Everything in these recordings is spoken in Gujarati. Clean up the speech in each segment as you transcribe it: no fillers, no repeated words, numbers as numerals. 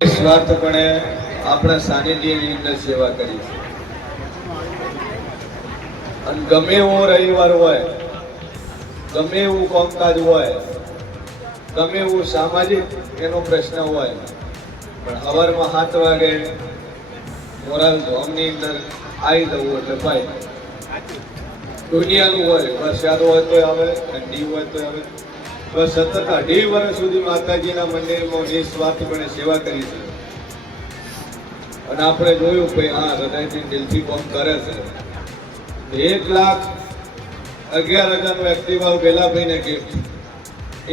નિસ્વાર્થપણે આપણા સાનિધ્યની અંદર સેવા કરી છે અને ગમે એવો રવિવાર હોય, ગમે એવું કામકાજ હોય, ગમે એવું સામાજિક એનો પ્રશ્ન હોય, પણ સવારમાં 7 વાગે મોરાલ ધામની અંદર આવી જવું એટલે ભાઈ દુનિયાનું હોય, વરસાદ હોય તો આવે, ઠંડી હોય તો આવે, બસ સતત 2.5 વર્ષ સુધી માતાજીના મંદિરમાં નિસ્વાર્થપણે સેવા કરી છે અને આપણે જોયું કે હા હૃદયથી દિલથી કામ કરે છે. 1,11,000નું એક્ટિવા બેલાભાઈને ગિફ્ટ,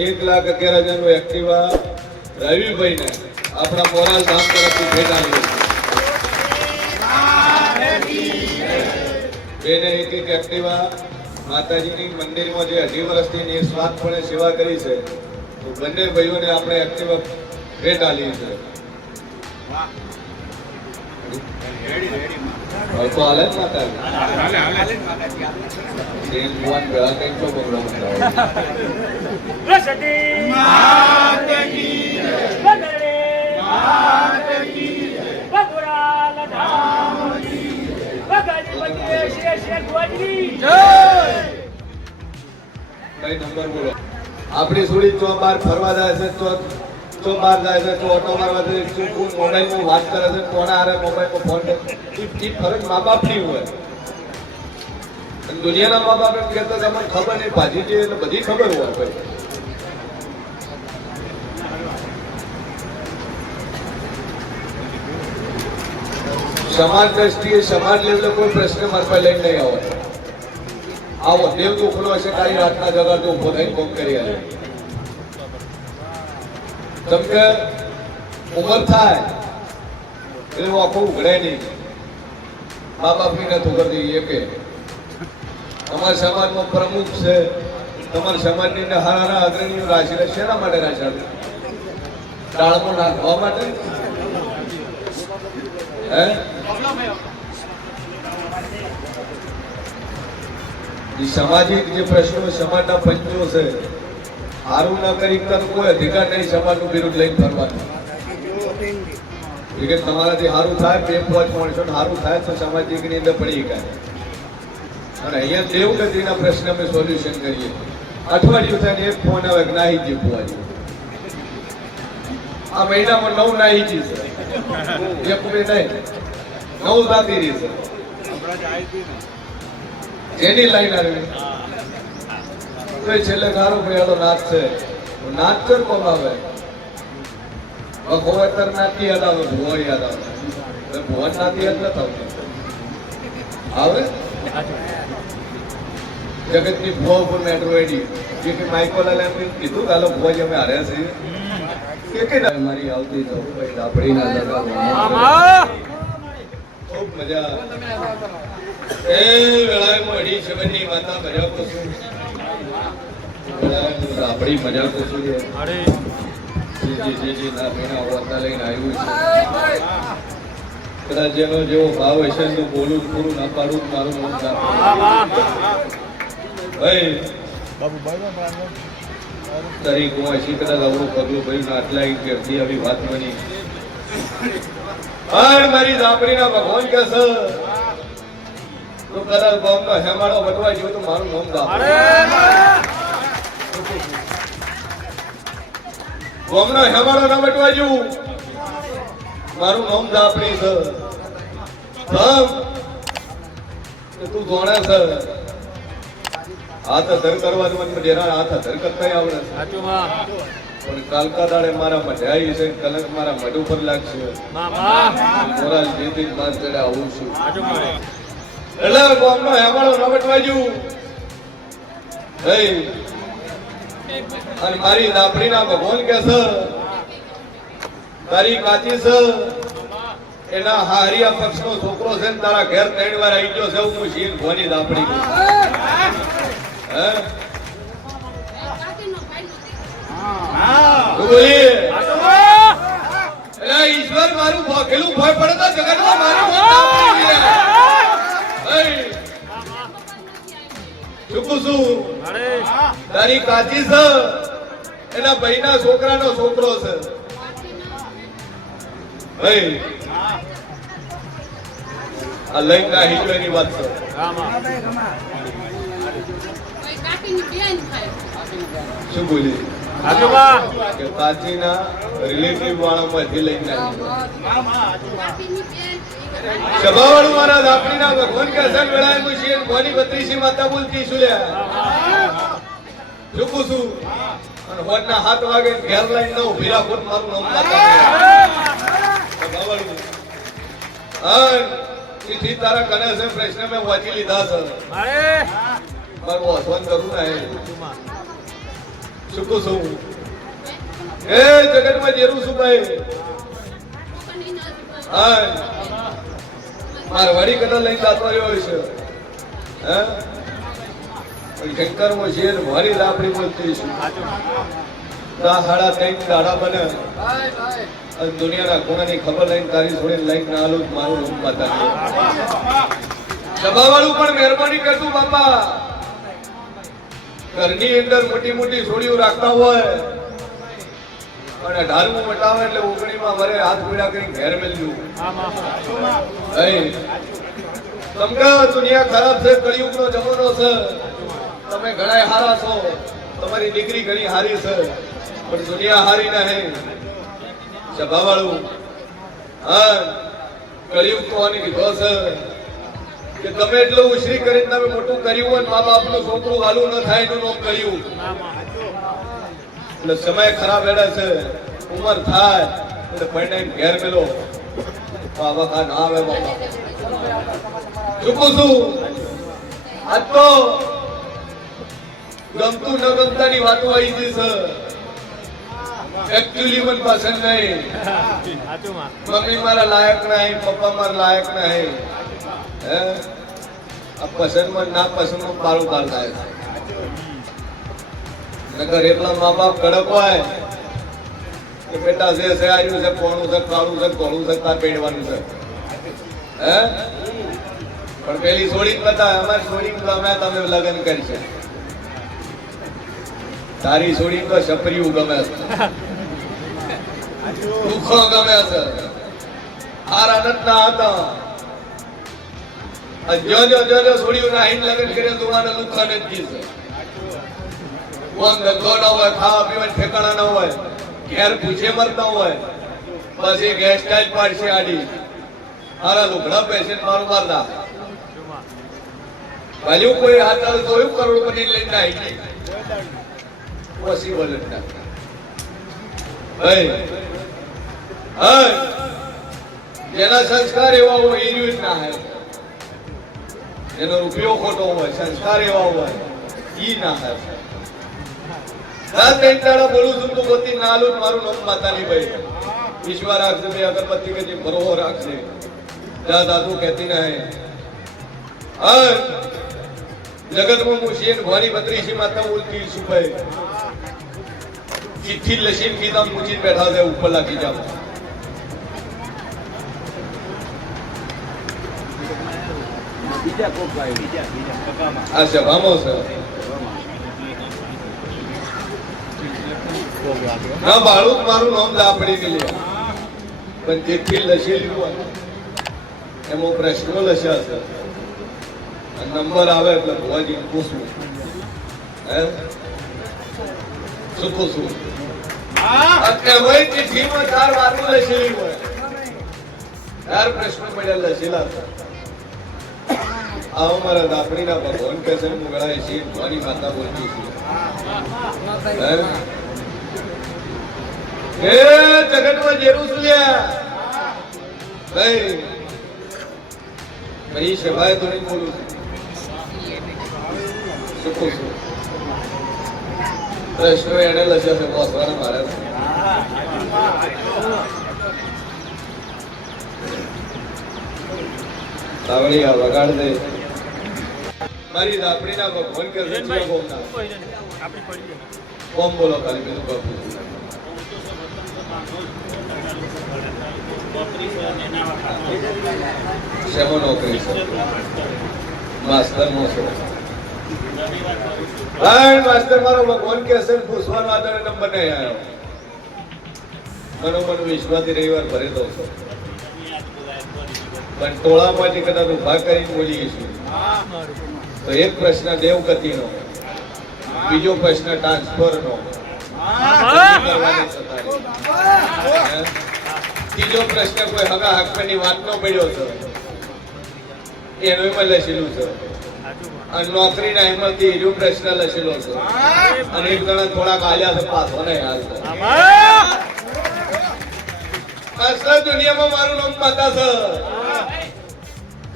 1,11,000નું એક્ટિવા રવિભાઈને આપણા મોરાલ ધામ તરફથી ભેટ આવી. બેને એક એક્ટિવા માતાજીની મંદિરમાં જે 2.5 વર્ષથી નિસ્વાર્થપણે સેવા કરી છે, તો બંને ભાઈઓને આપણે એક્ટિવા ભેટ આલી છે. તો હાલે જ માતાજી ભગવાન ગળા કઈ છો બગડો આપણી સુડી ચો બાર ફરવા જાય છે, ચો બાર જાય છે, ચો ઓટો મારવા જાય છે, મોબાઈલમાં વાત કરે છે, કોના હારે મોબાઈલમાં ફોન કરે, એ ફરક મા બાપની હોય. દુનિયાના મા બાપ એમ કહેતા તમને ખબર નહીં, ભાજી છે એટલે બધી ખબર હોય. ભાઈ સમાજ દ્રષ્ટિએ સમાજ લેવલે કોઈ પ્રશ્ન મારા પાસે લઈને નહીં આવે. આવો દેવ દુખલો હશે કાળી રાતના જગાડતો ઉભો થઈને કોમ કરી આવે. જેમ કે ઉંમર થાય એટલે આખું ઉઘડે નહીં, મા બાપની નથી ઉઘડતી. એ કે અમારા સમાજમાં પ્રમુખ છે, તમારા સમાજની અંદર હારા અગ્રણીઓ રાશિ શેના માટે રાશિ ટાળમાં નાખવા માટે? સામાજિક જે પ્રશ્નો સમાજના પંચો છે, સારું ના કરી કોઈ અધિકાર નહીં સમાજનું વિરુદ્ધ લઈને ફરવાનું. તમારાથી સારું થાય, 2-5 માણસો સારું થાય તો સામાજિકની અંદર પડી ગયા. અને અહીંયા દેવગતિના પ્રશ્ન અમે સોલ્યુશન કરીએ. અઠવાડિયું થાય ને એક ફોન આવે કે નાહીજી ફોવાજી, આ મહિનામાં 9 નાહીજી છે, એક નહીં 9 દાતી રહી છે. જેની લાઈન આવી તો છેલ્લે ગારો ભાઈ નાચ છે, નાચ કર કોમ આવે વખોતર નાતી યાદ આવે, ભુવા યાદ આવે. ભુવન નાતી યાદ નથી આવતી, આવે જગતની ભુવા ઉપર મેટ્રો એડી જે કે માઇકોલાલ એમ કીધું ચાલો ભુવાજી અમે હાર્યા છીએ કે મારી આવતી તો ભાઈ લાપડી ના લગાવવા ખૂબ મજા. એ વેળામાં અઢી છે બની માતા મજા કરશું, આપણી મજા કરશું. જી ના બેના વાતા લઈને આવ્યું છે. કદાચ જેનો જેવો ભાવ હશે તો બોલું પૂરું ના પાડું મારું મન ના ભાઈ તારીખ હોય છે. કદાચ આવડું પગલું ભાઈ આટલા ઘેરથી આવી વાત બની. મારી ઝાપડીના ભગવાન કે છે તો કદાચ ગામનો હેમાળો વટવા ગયો તો મારું નામ ગામનો હેમાળો ના વટવા ગયું, મારું નામ ઝાપડી છે. તું જોણે છે હાથ ધર કરવાનું ડેરા હાથ ધર કરતા આવડે છે, પણ કાલકા દાડે મારા મઢે આવી છે, કલંક મારા મઢ ઉપર લાગશે. મોરાલ જેથી માર ચડે આવું છું એટલે ગામનો હેમાળો ન વટવા ગયું. અને મારી લાપડીના ભગવાન કે છે તારી કાચી છે, એના હારિયા પક્ષનો છોકરો છે ને તારા ઘેર 3 વાર આવી ગયો છે. હું શીર ભોની લાપડી ઈશ્વર મારું ભોગેલું ભય પડે તો જગતમાં મારી ચૂકું છું. તારી કાચી છે એના ભાઈના છોકરાનો છોકરો છે. ભાઈ આ લઈને ના હિજવાની વાત છે. શું બોલી કે કાચીના રિલેટિવ વાળામાંથી લઈને સભાવાળું મારા દાપડીના ભગવાન કસન વેળાએ છે ભવાની બત્રીસી માતા બોલતી શું લે ચૂકું છું અને હોજના 7 વાગે ઘેર લઈને ન ઉભી રાખો મારું નામ માતા સભાવાળું હા ચીઠી તારા કને છે પ્રશ્ન મેં વાંચી લીધા છે મારું વાંચવાન કરું ને ચૂકું છું એ જગતમાં જેરું છું ભાઈ હા મારવાડી કદાચ લઈને જતો રહ્યો છે હે શંકર માં શેર મારી લાપડી બોલતી છું સાડા 3 દાડા બને અને દુનિયાના કોનાની ખબર લઈને તારી છોડીને લઈને ના આલું મારું રૂમ માતા સભાવાળું પણ મહેરબાની કરતું બાપા ઘરની અંદર મોટી મોટી છોડીઓ રાખતા હોય અને 18મું મટાવે એટલે 19માં વરે હાથ પીડા કરી ઘેર મેલ્યું તમને દુનિયા ખરાબ છે કળિયુગનો જમાનો છે તમે ઘણા હારા છો તમારી દીકરી ઘણી હારી છે પણ દુનિયા હારી નહીં સભાવાળું હા કળિયુગ તો આની કીધો છે કે તમે એટલું ઉછરી કરીને તમે મોટું કર્યું હોય મા બાપનું છોકરું વાલું ન થાય એનું નામ કર્યું એટલે સમય ખરાબ એડે છે ઉંમર થાય એટલે પરિણામ ઘેર મેલો બાબા ના આવે બાબા ચૂકું છું આજ તો ગમતું ન ગમતાની વાતો આવી ગઈ છે એકચ્યુઅલી મને પસંદ નહીં મમ્મી મારા લાયક નહીં પપ્પા મારા લાયક નહીં હે આ પસંદમાં ના પસંદમાં પારું પાર થાય છે નકર એટલા મા બાપ કડક હોય કે બેટા જે છે આવ્યું છે કોણું છે કાળું છે કોળું છે તાર પેડવાનું છે હે પણ પેલી છોડી બતા અમારી છોડી ગમે તમે લગ્ન કરશે તારી છોડી તો છપરીયું ગમે છે દુઃખો ગમે છે હાર આનંદ ના હતા જો છોડીઓ ના હિંદ લગ્ન કરે દોડાને લુખાને જ જીશે કોણ ધંધો ના હોય ખાવા પીવા ઠેકાણા ના હોય ઘેર પૂછે મરતા હોય બસ એક હેરસ્ટાઈલ પાડશે આડી હારા લુગડા પહેરશે મારું મારતા ભલે કોઈ હાથ જોયું કરોડપતિ લઈને આવી પોસિબલ જ ના ભાઈ જેના સંસ્કાર એવા હોય એ જ ના હે એનો રૂપિયો ખોટો હોય સંસ્કાર એવા હોય ઈ ના હે રાત એક દાડા બોલું છું તો ગતિ નાલું મારું નામ માતાની ભાઈ ઈશ્વર રાખશે બે અગરબત્તી કે જે ભરોહો રાખશે જા દાદુ કહેતી ના હે જગતમાં મુશીન ભવાની બત્રીસી માતા બોલતી છું ભાઈ ચિઠ્ઠી લસીન કીધા મુચીન બેઠા છે ઉપર લાગી જાવ આ સભામાં છે ના બાળું મારું નામ દાપડી ગયેલી પણ ચિઠ્ઠી લસેલી હોય એમાં પ્રશ્નો લસ્યા છે નંબર આવે એટલે ભુવાજી પૂછવું હે શું પૂછવું હોય ચિઠ્ઠીમાં 4 વારું લસેલી હોય 4 પ્રશ્નો પડ્યા લસેલા છે આ અમારા દાપડીના ભગવાન કે છે મુગળાએ છે ભવાની માતા બોલતી છે હે જગતમાં જેરુસલેમ ભાઈ ભાઈ સભાએ તો નહીં બોલું શું પૂછું પ્રશ્નો એને લસ્યા છે બોસવાના મારા તાવડી આ વગાડ દે મારી દાપડીના ભગવાન કે છે કોમ બોલો ખાલી બીજું બાપુ શેમો નોકરી છે માસ્ટર નો છો માસ્ટર મારો ભગવાન કે છે પૂછવાનો આધારે નંબર નહીં આવ્યો મનોમન વિશ્વાસથી રવિવાર ભરી દઉં છું પણ ટોળામાંથી કદાચ ઉભા કરીને બોલીશું તો એક પ્રશ્ન દેવગતિનો, બીજો પ્રશ્ન ટ્રાન્સફરનો, ત્રીજો પ્રશ્ન કોઈ હગા હકની વાતનો પડ્યો છે એનો એમાં લખેલું છે, અને નોકરીના એમાંથી એનો પ્રશ્ન લખેલો છે, અને એક જણા થોડાક આલ્યા છે પાછો નહીં હાલતો. અસલ દુનિયામાં મારું નામ માતા છે,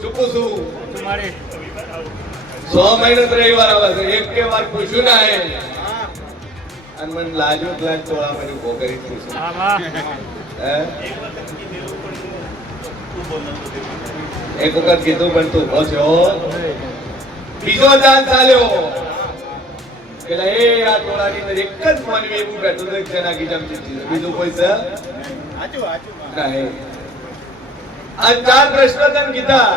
ચૂકું છું. 6 મહિને રવિવાર આવે છે, એક કે વાર પૂછ્યું ના હે, અને મને લાજ્યું લાજ તોળા મને ઉભો કરી પૂછ્યું. એક વખત કીધું પણ તું ઉભો છો. બીજો ચાન્સ ચાલ્યો એટલે એ આ ટોળાની અંદર એક જ માનવી એવું બેઠું હતું કે તેના ગીજામ ચીચી બીજું કોઈ છે નહીં. આ 4 પ્રશ્ન તને કીધા,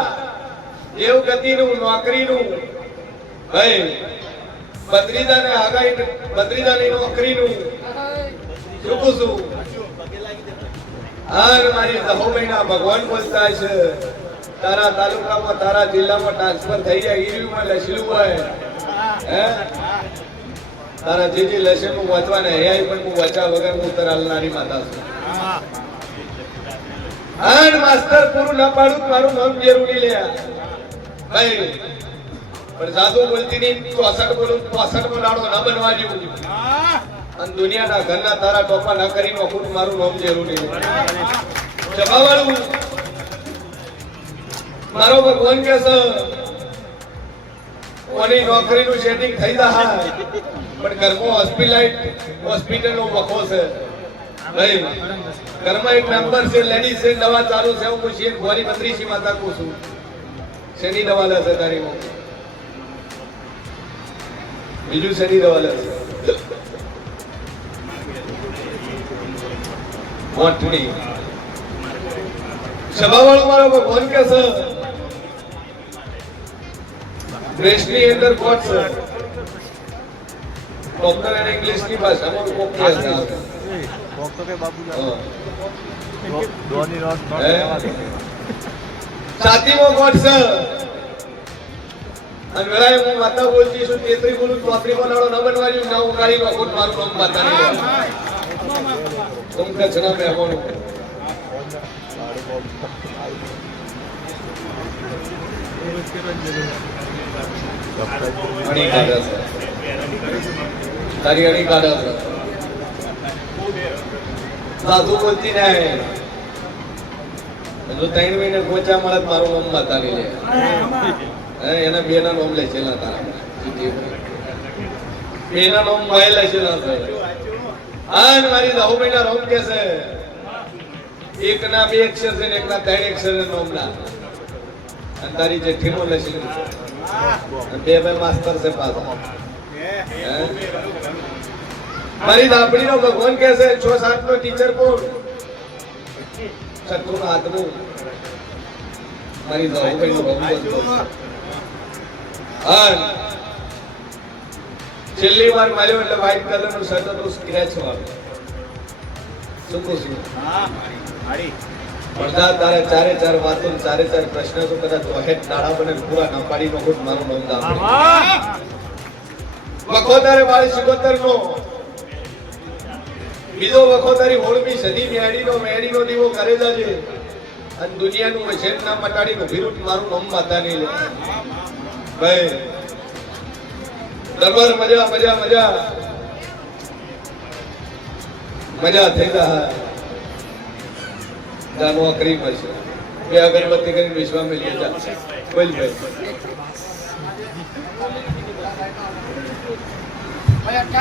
દેવગતિનું, નોકરીનું, ભાઈ બદ્રીદાને આગાહી, બદ્રીદાની નોકરીનું, ચૂકું છું. હાર મારી દહોમહીના ભગવાન બોલતા છે તારા તાલુકામાં, તારા જિલ્લામાં ટ્રાન્સફર થઈ જાય ઈરીમાં લખેલું હોય હે, તારા જે લશે હું વાંચવાને હૈયાઈ પણ હું વાંચા વગર હું તરાલનારી માતા છું. હાર માસ્તર પૂરું ના પાડું મારું નામ જરૂરી લે ભાઈ, પણ સાધુ બોલતી નહીં 64 બોલું 64 લાડો ના બનવા જેવું, અને દુનિયાના ઘરના તારા ટોપા ના કરી નોખું મારું નામ જરૂરી લે. જવાવાળું મારો ભગવાન કે છે કોની નોકરીનું સેટિંગ થઈ જાય પણ ઘરમાં હોસ્પિટલનો વખો છે ભાઈ, ઘરમાં એક નંબર છે લેડીઝ છે, દવા ચાલુ છે, હું પૂછીએ ગોરી મંત્રીજી માતા પૂછું શેની દવા લેશે તારી બીજું શેની દવા લેશે મોટની. સભાવાળો મારો ભગવાન કે છે દેશની અંદર કોટ છે, ડોક્ટર અને ઇંગ્લિશની ભાષામાં કોક કહે છે ડોક્ટર કે બાબુલા દોની રોજ છાતીમાં કોટ છે, અને વેળાએ હું માતા બોલતી છું 33 બોલું 34 બોલાડો ન બનવાનું ના ઉગાડી નો કોટ મારું નામ માતા નહીં तुम कचरा में हो अड़ी काढा तारी अड़ी काढा साधू बोलती नहीं जो 3 महीने गोचा મળત મારું નામ માતા ની લે એના બે ના નામ લે છેલા તારા બે ના નામ માય લે છેલા છે. આન મારી દહોમહીના રોમ કે છે એક ના 2 અક્ષર છે ને એક ના 3 અક્ષર ના નામના, અને તારી જેઠીનો લખેલું છે, બે માસ્ટર છે પાછા. મારી દાપડીનો ભગવાન કે છે 6-7 નો ટીચર કોણ છઠ્ઠું નો હાથનું મારી દહોમહીનો રોમ બોલતો. હા છેલ્લી વાર માર્યો એટલે વ્હાઈટ કલર નું શર્ટ હતું સ્ક્રેચ વાળું, ચૂકું છું. પડદા તારે 4 વાતો 4 પ્રશ્ન તો કદાચ વહેટ નાળા બને પૂરા ના પાડી નો ખોટ મારું નામ દામ વખોતારે વાળી 77 નો બીજો વખોતારી 16મી સદી મેડી નો દીવો કરે જાજે, અને દુનિયાનું વચન ના મટાડી નો વિરુદ્ધ મારું નામ માતા નહીં લે ભાઈ. દરબાર મજા મજા મજા મજા થઈ ગયા. જાનવા કરી પડશે બે અગરબત્તી કરીને વિશ્વા મેં લઈ જા બોલ ભાઈ.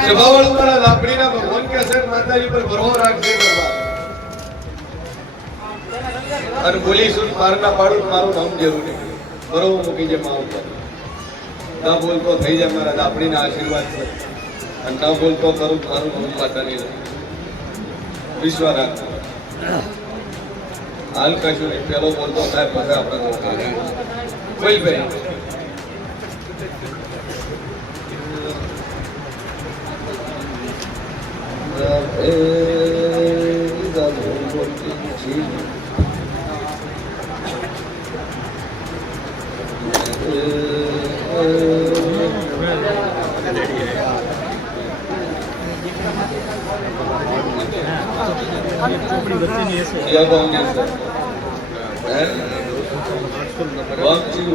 જવાવાળું મારા લાપડીના ભગવાન કે છે માતાજી પર ભરો રાખજે દરબાર, અને બોલીશું મારના પાડું મારું નામ જેવું નહીં બરો મૂકી જે માં ઉપર ના બોલતો થઈ જાય મારા દાપડીના આશીર્વાદ છે, અને ના બોલતો કરું મારું નામ માતા નહીં વિશ્વા રાખ. હાલ કશું નહીં, પેલો બોલતો થાય પછી આપણે બોલ ભાઈ. क्या बोलने सर हैं वांचू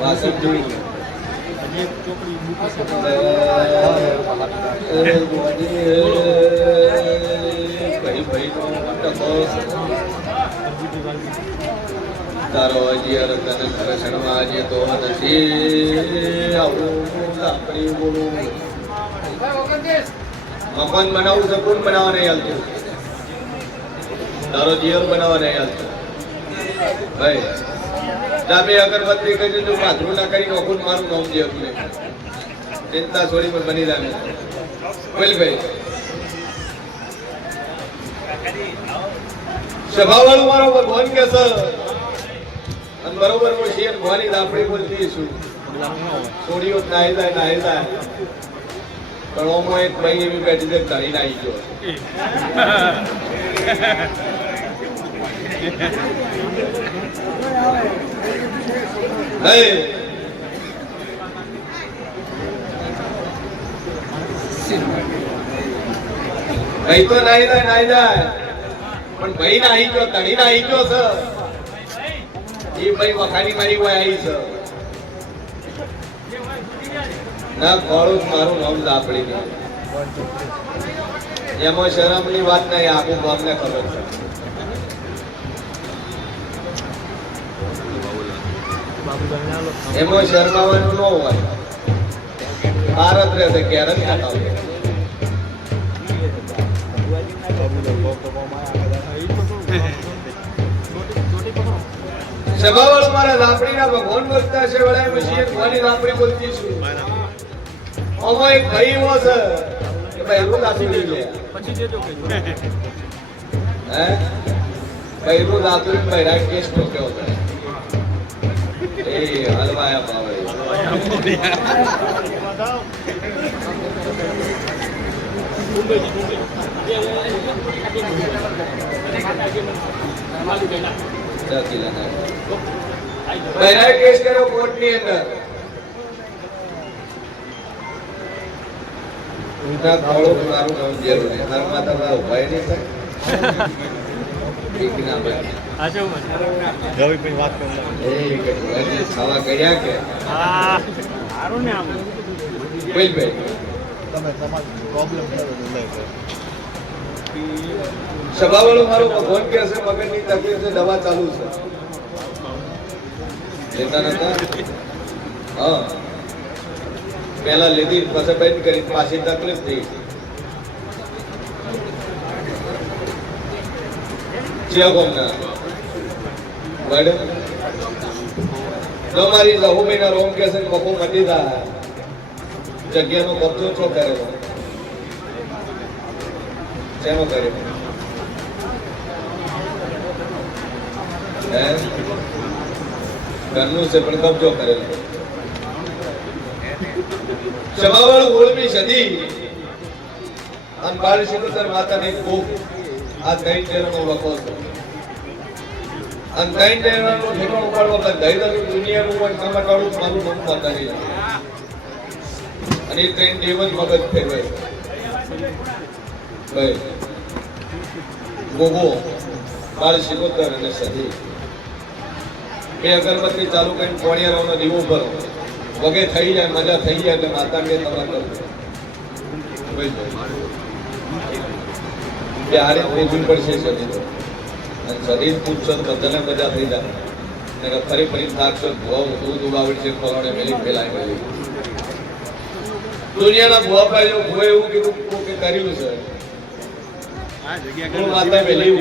वासंजू भाई भाई को बॉस તારો હજી અરતન કૃષ્ણમાં આજે તો નથી આવું આપણી બોલું મકાન બનાવવું છે કોણ બનાવવા નહીં હાલતું તારો જીવન બનાવવા નહીં હાલતું ભાઈ જામે અગરબત્તી કરી દીધું પાથરું ના કરી નોખું મારું નામ જેવું નહીં ચિંતા છોડી પણ બની જાય બોલ ભાઈ સભાવાળું મારો ભગવાન કે છે અને બરોબર હું શેર ભવાની આપણે બોલતી છું છોડીઓ નાહી જાય પણ ઓમાં એક ભાઈ એવી બેઠી છે ધણી નાહી ગયો ભાઈ તો નાહી જાય પણ ભાઈ નાહી ગયો ધણી નાહી ગયો છે એ ભાઈ વખાણી મારી હોય આવી છે ના ખોળું મારું નામ દાપડી નહીં એમાં શરમની વાત નહીં આખું ગામને ખબર છે એમાં શરમાવાનું ન હોય ભારત રહેશે ક્યારે જ ખાતા હોય સભાવાળો મારા લાપડીના ભગવાન બોલતા છે વળાય મશીન ભવાની લાપડી બોલતી છું આમાં એક ભાઈ એવો છે કે ભાઈ રોજ આતુરી લે પછી દેજો કે હે ભાઈ રોજ આતુરી ભાઈ રાખ કેસ તો કેવો છે એ હલવાયા પાવડે બહેરા કેસ કર્યો કોર્ટની અંદર ઉધા ખોળો મારું નામ જરૂર છે મારા માતા મારા ઉભા નહીં થાય એક ના ભાઈ આજો ગવી ભાઈ વાત કરો એ કે ખાવા ગયા કે હા સારું ને આમ બોલ ભાઈ તમે તમારો પ્રોબ્લેમ થયો સભાવાળો મારો ભગવાન કે છે મગજની તકલીફ છે દવા ચાલુ છે લેતા નતા હા પહેલા લીધી પછી બંધ કરી પાછી તકલીફ થઈ જ્યાં કોમના મેડમ તમારી લહુ મહિના રોમ કે છે બપો મટી દા જગ્યાનો કબજો છો કરેલો શેનો કર્યો ઘરનું છે પણ કબજો કરેલો સભાવાળો 16મી સદી અને બાળ શિકોતર માતાની ભૂખ આ દહીં ટેરનો વખો છે અને દહીં ટેરનો ઠેકો ઉપાડવા બધા દુનિયાનું કોઈ કામટાળું મારું મન માતા નહીં અને ટ્રેન દેવન મગજ ફેરવે ભાઈ ગોગો બાળ શિકોતર અને સદી બે અગરબત્તી ચાલુ કરીને પોણિયારાનો દીવો ભરો વગે થઈ જાય મજા થઈ જાય એટલે માતા કે તમારે હારે પૂજવું પડશે સદી અને સદી પૂછશો તો બધાને મજા થઈ જાય ફરી ફરી થાકશો દૂધ ઉગાવડી છે ફલાણે મેલી ફેલાય મેલી દુનિયાના ભુવા ભાઈ ભુવા એવું કીધું કે કર્યું છે માતા મેલી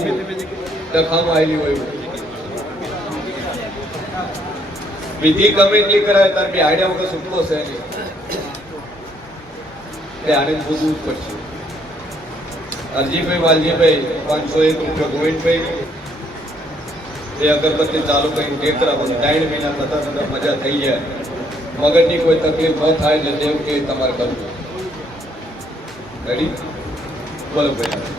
ડખામાં આવેલી હોય વિધિ ગમે એટલી કરાય તાર બી આડ્યા વગર છૂટકો છે નહીં તે આને પૂછવું જ પડશે અરજીભાઈ વાલજીભાઈ 501 રૂપિયા ગોવિંદભાઈ એ અગરબત્તી ચાલુ કરીને ટેકરા પણ 9 મહિના થતા થતા મજા થઈ જાય મગજની કોઈ તકલીફ ન થાય એટલે દેવ કે તમારે કરવું રેડી બોલો ભાઈ